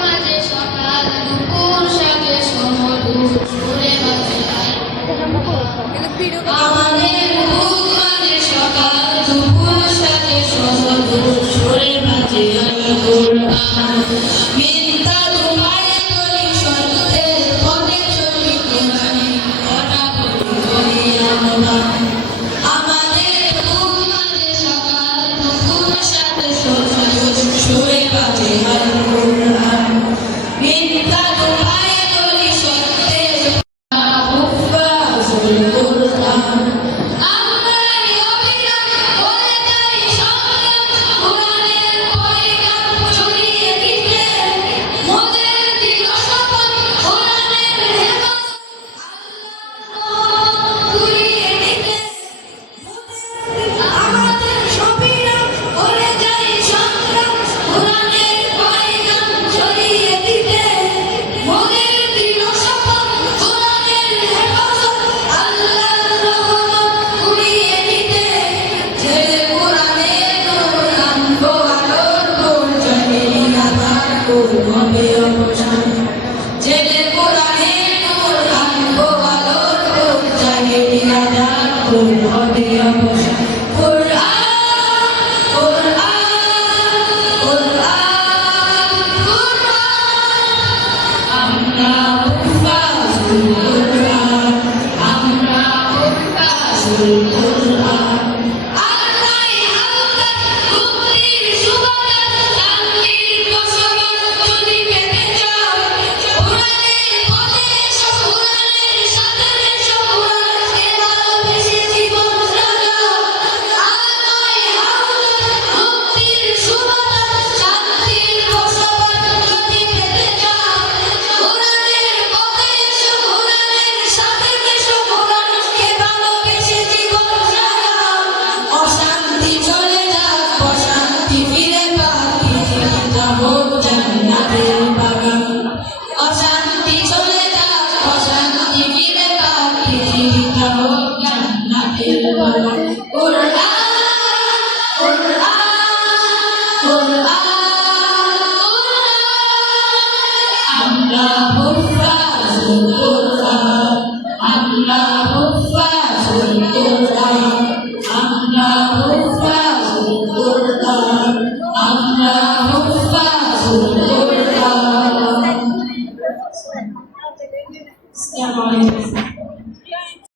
মাঝে সকাল দুপুর সাথে সমদূর সুরে বাজে আমাদের বুক মাঝে সকাল দুপুর সাথে সমদূর সুরে বাজে কোরআন মিন্তা তোমায় তরি সত্যের পথে চলি কোরআনে কথা বলি আমরা আমাদের বুক মাঝে সকাল দুপুর সাথে সমদূর সুরে বাজে কোরআন মিন্তা তোমায় তরি সত্যের হুফাজুল কোরআন হবে অবসান জেনে কোরআনে নূর আনবো আলোর নূর জাহেলিয়া জান হবে অবসান কোরআন কোরআন কোরআন আমরা হুফাজুল কোরআন আমরা হুফাজুল কোরআন অশান্তি চলে যাক অশান্তি ফিরে পাক পৃথিবীটা হোক জান্নাতের বাগান কোরআন কোরআন কোরআন আমরা হুফাজুল কোরআন আমরা হুফাজুল কোরআন আমরা হুফাজুল কোরআন আমরা হুফাজুল কোরআন। Assalamu alaikum.